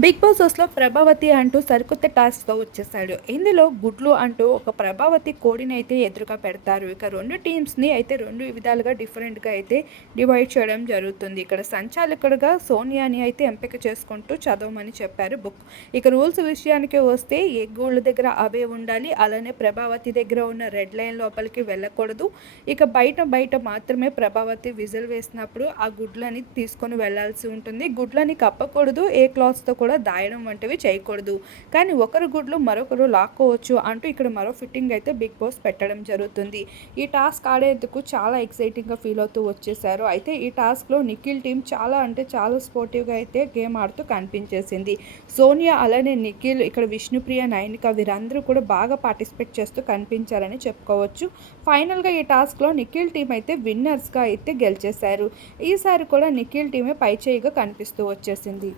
Big boss హౌస్లో ప్రభావతి అంటూ సరికొత్త టాస్క్తో వచ్చేసాడు ఇందులో గుడ్లు అంటూ ఒక ప్రభావతి కోడిని అయితే ఎదురుగా పెడతారు. ఇక రెండు టీమ్స్ని అయితే రెండు విధాలుగా డిఫరెంట్గా అయితే డివైడ్ చేయడం జరుగుతుంది. ఇక్కడ సంచాలకుడుగా సోనియాని అయితే ఎంపిక చేసుకుంటూ చదవమని చెప్పారు బుక్. ఇక రూల్స్ విషయానికి వస్తే ఏ గోళ్ళ దగ్గర అవే ఉండాలి. అలానే ప్రభావతి దగ్గర ఉన్న రెడ్ లైన్ లోపలికి వెళ్ళకూడదు. ఇక బయట బయట మాత్రమే ప్రభావతి విజిల్ వేసినప్పుడు ఆ గుడ్లని తీసుకొని వెళ్ళాల్సి ఉంటుంది. గుడ్లని కప్పకూడదు. ఏ క్లాత్తో కూడా దాయడం వంటివి చేయకూడదు. కానీ ఒకరు గుడ్లు మరొకరు లాక్కోవచ్చు అంటూ ఇక్కడ మరో ఫిట్టింగ్ అయితే బిగ్ బాస్ పెట్టడం జరుగుతుంది. ఈ టాస్క్ ఆడేందుకు చాలా ఎక్సైటింగ్గా ఫీల్ అవుతూ వచ్చేసారు. అయితే ఈ టాస్క్లో నిఖిల్ టీం చాలా అంటే చాలా స్పోర్టివ్గా అయితే గేమ్ ఆడుతూ కనిపించేసింది. సోనియా అలానే నిఖిల్ ఇక్కడ విష్ణుప్రియ నైనిక వీరందరూ కూడా బాగా పార్టిసిపేట్ చేస్తూ కనిపించారని చెప్పుకోవచ్చు. ఫైనల్గా ఈ టాస్క్లో నిఖిల్ టీం అయితే విన్నర్స్గా అయితే గెలిచేశారు. ఈసారి కూడా నిఖిల్ టీమే పైచేయిగా కనిపిస్తూ వచ్చేసింది.